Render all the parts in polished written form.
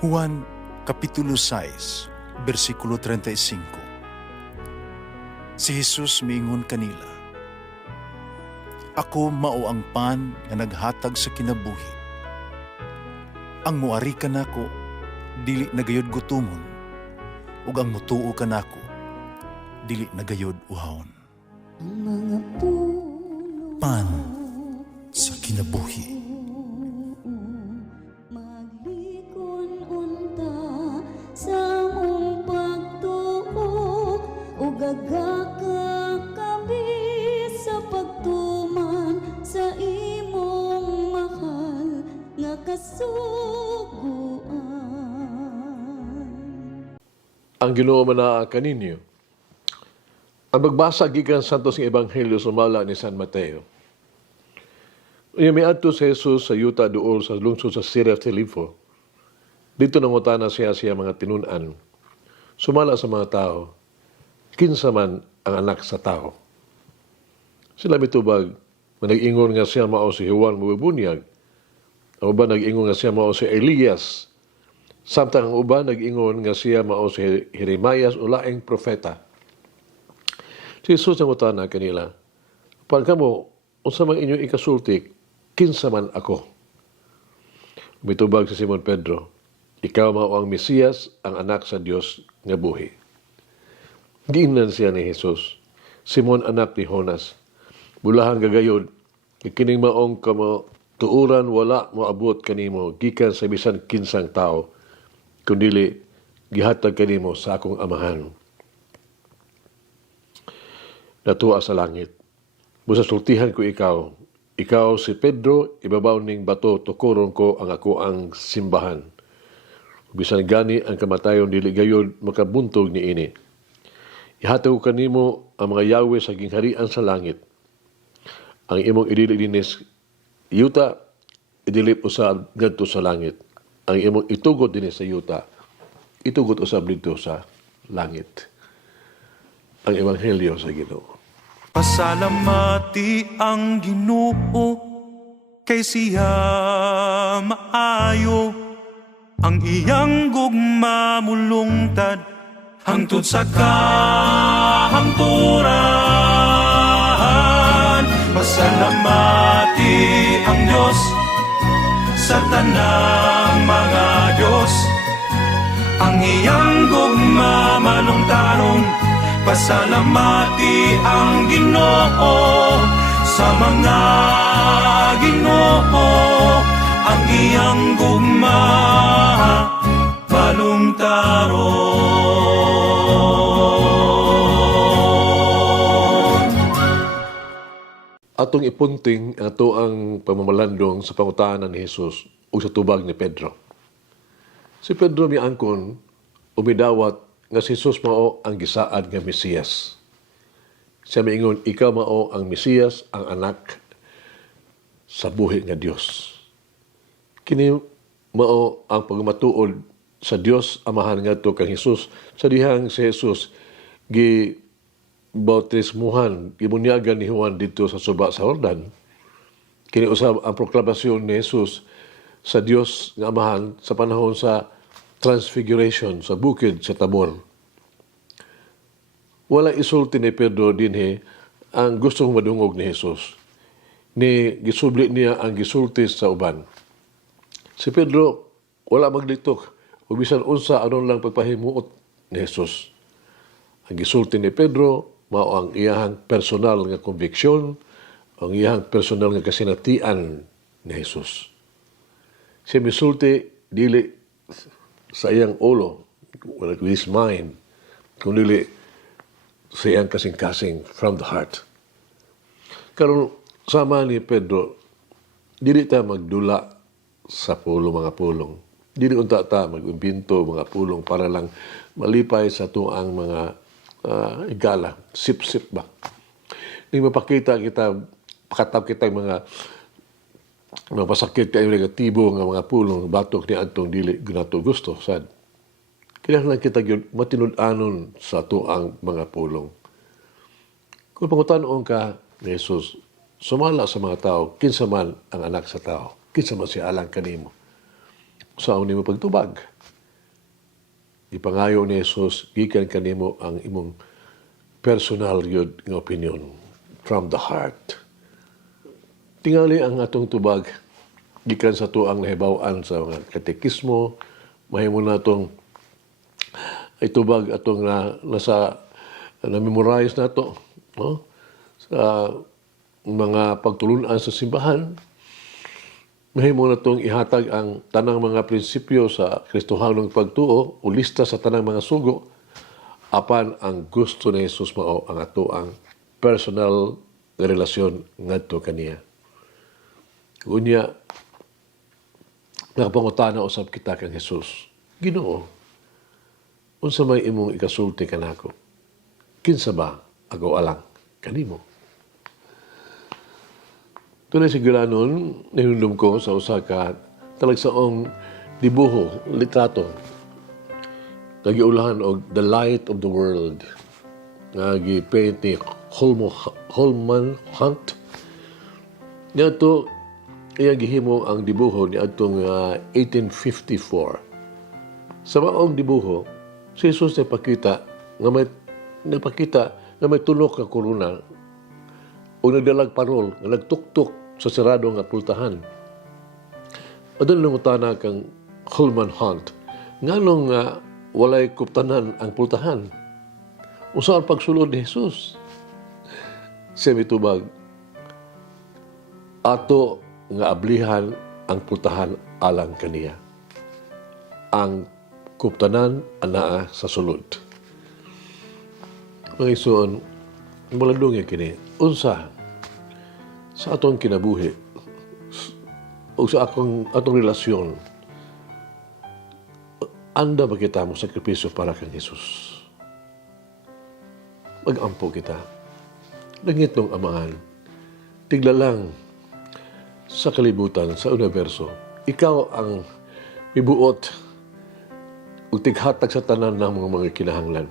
Juan Kapitulo 6, versikulo 35. Si Jesus miingon kanila, "Ako mao ang pan nga naghatag sa kinabuhi. Ang muari kanako dili nagayod gutomon, ug ang mutuo kanako dili nagayod uhawon." Ang mga puno Pan sa kinabuhi. maglikon unta sa mong pagtuo ug gagaka kami sa pagtuman sa imong mahal nga kasuguan. Ang Ginoo manaa kaninyo. Ang magbasa gikan santos nga ebanghelyo sumala ni San Mateo. Unya miadto si Jesus sa yuta duol sa lungsod sa Syria Filippo. Dito nangutana siya mga tinun-an. Sumala sa mga tao, kinsa man ang anak sa tao. Sila mitubag, nag-ingon nga siya mao si Juan Mabubunyag. Ang uban nag-ingon nga siya mao si Elias. Samtang ang uban nag-ingon nga siya mao si Jeremias o laing propeta. Si Jesus nangutana kanila, "Pag kamo, unsa man inyong ikasulti, kinsa man ako?" Mitubag si Simon Pedro, "Ikaw mao ang Mesiyas, ang anak sa Dios nga buhi." Giingnan siya ni Jesus, "Simon anak ni Jonas, bulahan gagayod, kining maong kamo tuuran wala moabot kanimo gikan sa bisan kinsang tao, kundili gihatag kanimo sa akong amahan." Natuwa sa langit. Busasultihan ko ikaw. Ikaw si Pedro, ibabaw ning bato, tukuron ko ang ako ang simbahan. Bisan gani ang kamatayon dili gayud makabuntog ni ini. Ihatag ko kanimo ang mga yawe sa gingharian sa langit. Ang imong idili dinis yuta, idilip usab ngadto sa langit. Ang imong itugot dinis sa yuta, itugot usab didto sa langit. Ang ebanghelyo sa Ginoo. Pasalamati ang Ginoo kay siya maayo, ang iyang gugma mulungtad hangtod sa kahangturan. Pasalamati ang Dios sa tanang mga Dios, ang iyang gugma malungtaron. Pasalamati ang Ginoo sa mga Ginoo, ang iyang gugma malungtaron. Atong ipunting ato ang pamamalandong sa pangutanan ni Jesus o sa tubag ni Pedro. Si Pedro miangkon umidawat nga si Jesus mao ang gisaad nga Mesiyas. Siya miingon, ikaw mao ang Mesiyas, ang anak sa buhi nga Dios. Kini mao ang pagmatuod sa Dios amahan ngadto kang Jesus. Sa dihang si Jesus gi bautismuhan, gibunyagan ni Juan dito sa suba sa Jordan. Kini usab ang proklamasyon ni Jesus sa Dios nga amahan sa panahon sa Transfiguration sa bukid sa Tabor. Wala isulti ni Pedro dinhi ang gustong madungog ni Jesus. Ni gisubli niya ang gisulti sa uban. Si Pedro wala maglitok o bisan unsa aron lang pagpahimuot ni Jesus. Ang gisulti ni Pedro mao ang iyahang personal nga konviksyon, ang iyahang personal nga kasinatian ni Jesus. Siya misulti dili sa iyang ulo, with his mind, kundi sa iyang kasing-kasing from the heart. Karon sama ni Pedro, dili ta magdula sa mga pulong. Dili unta ta mag-umbinto mga pulong para lang malipay sa tuang mga igala, sip-sip ba. Ni mapakita kita, pakatap kita mga pasakit kayo negatibo nga mga pulong batok ni Antong dili gunato gusto sad. Kinahanglan kita gyud matinud-anon sa tuang mga pulong. Kung pangutan-on ka ni Jesus, sumala sa mga tao, kinsa man ang anak sa tao, kinsa man siya alang kanimo. Sa mo pagtubag. ipangayo ni Jesus gikan kanimo ang imong personal yun nga opinion from the heart. Tingali ang atong tubag gikan sa tuang nahibaw-an sa mga katekismo, mahimo na itong itubag atong na-memorize na to, no? Sa mga pagtulunan sa simbahan, mahimo na itong ihatag ang tanang mga prinsipyo sa Kristohanong pagtuo o lista sa tanang mga sugo apan ang gusto ni Jesus mao ang ato ang personal na relasyon ngadto kaniya. Unya, nakapangutana usab kita kang Jesus, Ginoo, unsa may imong ikasulti kanako? Kinsa ba ako alang kanimo? Tunay siguranon, ninundom ko sa usa ka talagsaong dibuho, litrato. Nagiulahan og The Light of the World. Nagi-paint ni Holman Hunt. Niya ito, iya gihimo ang dibuho ni atong 1854. Sa maong dibuho, si Jesus nagpakita nga may tulok ka korona o nagdalag parol nga nagtuktok sa sarado nga pultahan. Adun nangutana kang Holman Hunt, nganong walay kuptanan ang pultahan? Usa ang pagsulod ni Jesus? Siya mitubag, ato nga ablihan ang pultahan alang kaniya. Ang kuptanan anaa sa sulod. Mga isuon, maladong kini, unsa sa atong kinabuhi o sa atong relasyon, anda ba kita mo sakripisyo para kang Jesus? Mag-ampo kita. Langit ng amahan, tigla lang sa kalibutan, sa universo, ikaw ang ibuot o tighatag sa tanan ng mga kinahanglan.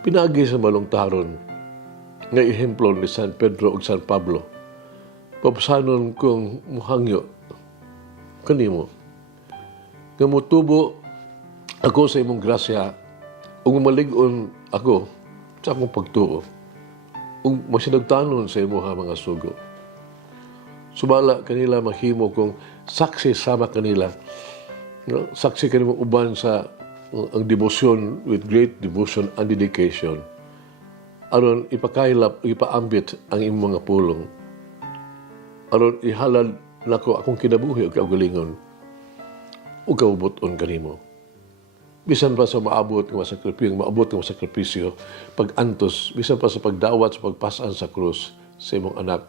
Pinagi sa malungtaron nga ehemplo ni San Pedro ug San Pablo, papasanon kong muhangyo kanimo nga mutubo ako sa imong grasya ug malig-on ako sa akong pagtuo ug masinagtanon sa imo mga sugo. Sumala kanila mahimo kong saksi sama kanila, no? Saksi kanimo uban sa ang devotion with great devotion and dedication aron ipakailap ipaambit ang imong mga pulong aron ihalad nako akong kinabuhi ug kaugalingon ug kaubuton kanimo. Bisan pa sa maabot nga sakripisyo, pag-antos, bisan pa sa pagdawat sa pagpasan sa krus sa imong anak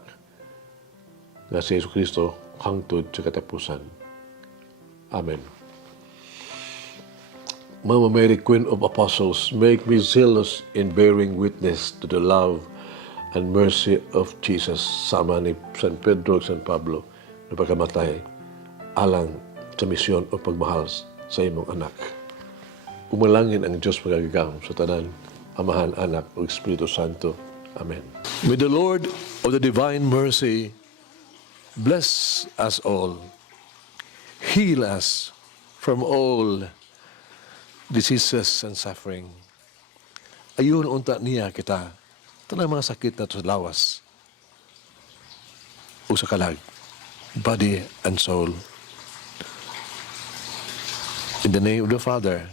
nga si Jesucristo hangtod sa katapusan. Amen. Mama Mary, Queen of Apostles, make me zealous in bearing witness to the love and mercy of Jesus. Sama ni San Pedro at San Pablo na pagkamatay alang sa misyon o pagmahal sa imong anak. Umalangin ang Diyos magagagam sa tanan, Amahan, Anak, o Espiritu Santo. Amen. May the Lord of the divine mercy bless us all, heal us from all diseases and suffering. Ayun unta niya kita, tanang mga sakit na sa lawas o sa kalag, body and soul. In the name of the Father,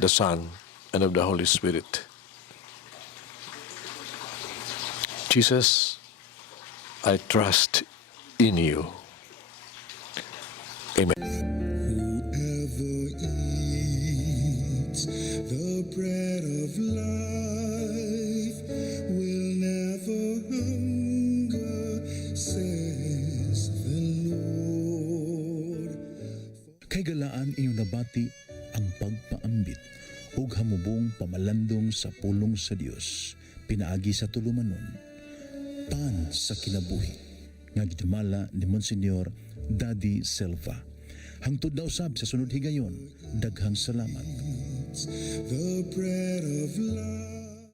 the Son, and of the Holy Spirit. Jesus, I trust in you. Amen. The bread of life will never hunger, says the Lord. Kay galaan inyong nabati ang pagpaambit ug hamubong pamalandong sa pulong sa Dios pinaagi sa tulumanon pan sa kinabuhi nga gidumala ni Monsignor Daddy Silva. Hangtod na usab sa sunod higayon, daghang salamat. The bread of life.